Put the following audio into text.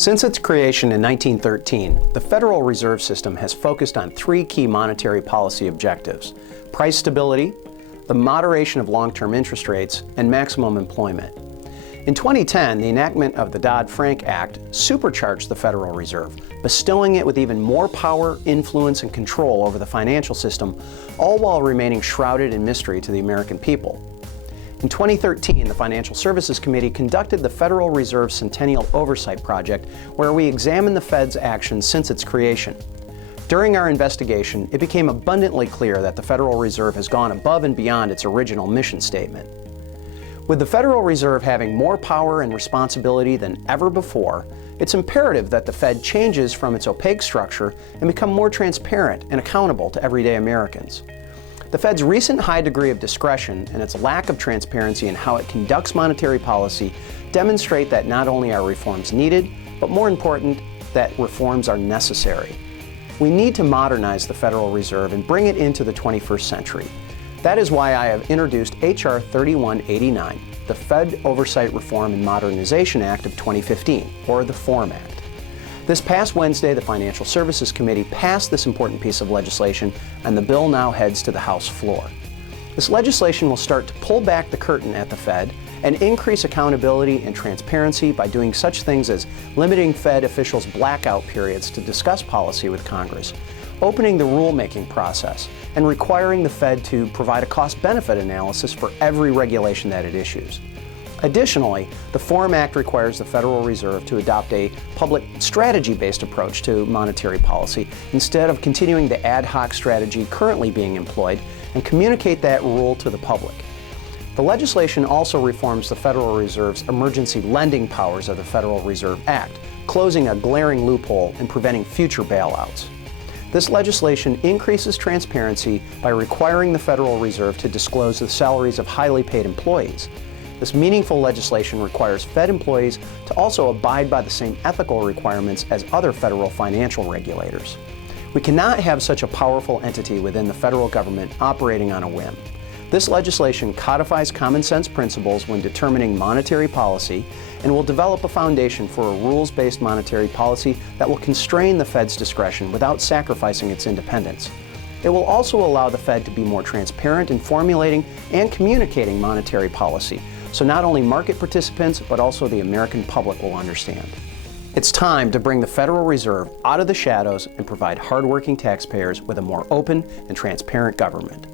Since its creation in 1913, the Federal Reserve System has focused on three key monetary policy objectives: price stability, the moderation of long-term interest rates, and maximum employment. In 2010, the enactment of the Dodd-Frank Act supercharged the Federal Reserve, bestowing it with even more power, influence, and control over the financial system, all while remaining shrouded in mystery to the American people. In 2013, the Financial Services Committee conducted the Federal Reserve Centennial Oversight Project, where we examined the Fed's actions since its creation. During our investigation, it became abundantly clear that the Federal Reserve has gone above and beyond its original mission statement. With the Federal Reserve having more power and responsibility than ever before, it's imperative that the Fed changes from its opaque structure and become more transparent and accountable to everyday Americans. The Fed's recent high degree of discretion and its lack of transparency in how it conducts monetary policy demonstrate that not only are reforms needed, but more important, that reforms are necessary. We need to modernize the Federal Reserve and bring it into the 21st century. That is why I have introduced H.R. 3189, the Fed Oversight Reform and Modernization Act of 2015, or the FORM Act. This past Wednesday, the Financial Services Committee passed this important piece of legislation, and the bill now heads to the House floor. This legislation will start to pull back the curtain at the Fed and increase accountability and transparency by doing such things as limiting Fed officials' blackout periods to discuss policy with Congress, opening the rulemaking process, and requiring the Fed to provide a cost-benefit analysis for every regulation that it issues. Additionally, the FORM Act requires the Federal Reserve to adopt a public strategy-based approach to monetary policy instead of continuing the ad hoc strategy currently being employed, and communicate that rule to the public. The legislation also reforms the Federal Reserve's emergency lending powers of the Federal Reserve Act, closing a glaring loophole and preventing future bailouts. This legislation increases transparency by requiring the Federal Reserve to disclose the salaries of highly paid employees. This meaningful legislation requires Fed employees to also abide by the same ethical requirements as other federal financial regulators. We cannot have such a powerful entity within the federal government operating on a whim. This legislation codifies common sense principles when determining monetary policy and will develop a foundation for a rules-based monetary policy that will constrain the Fed's discretion without sacrificing its independence. It will also allow the Fed to be more transparent in formulating and communicating monetary policy, so not only market participants, but also the American public will understand. It's time to bring the Federal Reserve out of the shadows and provide hardworking taxpayers with a more open and transparent government.